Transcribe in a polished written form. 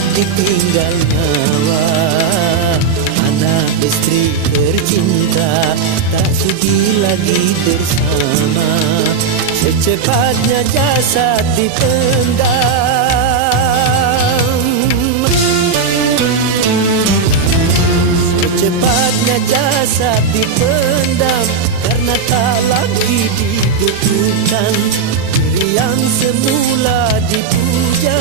saat ditinggal nyawa. Anak istri tercinta tak sudi lagi bersama. Secepatnya jasad dipendam. Secepatnya jasad dipendam karena tak lagi dibutuhkan. Diri yang semula dipuja